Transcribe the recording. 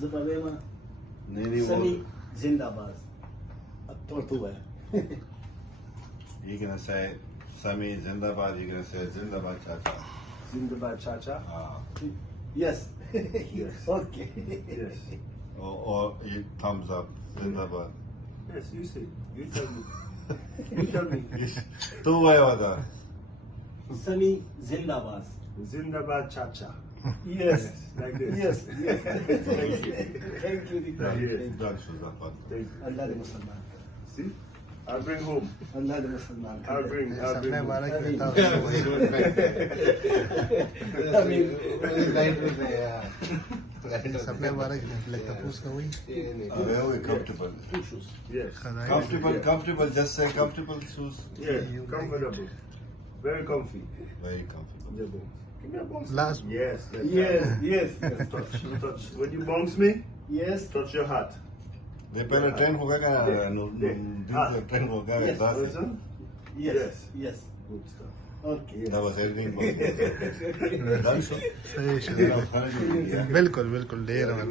Zabavema. नहीं Sami वो Zindabad. Tortuga. you're gonna say Sami Zindabad, you're gonna say Zindabad Chacha. Zindabad Chacha. Yes. Yes. Yes. Okay. Yes. Or you thumbs up Zindabad. Yes, you say. You tell me. You tell me. तू वही वाला. Sami Zindabad. Zindabad Chacha. Yes. Like this. Yes. Yes. Thank you. Thank you. Yeah. Done Shuzafat. Thank you. Allah the Musliman. See? I'll bring home. Allah the Musliman. I'll bring सपने home. बारह के था I mean, सपने बारह के लगता उसका वही Where are we comfortable? Yes. Comfortable, just say comfortable shoes. Yeah, comfortable. Very comfy. Very comfortable. Yeah, bones. Give me a bounce. Last Yes. Like yes. that. Yes. Touch. Touch. When you bounce me, Yes. touch your heart. ये पहले train होगा क्या train होगा Yes. Exhaust Listen. Yes. Yes. Good stuff. Okay. that was everything done so सही बिल्कुल बिल्कुल ले रहा हूँ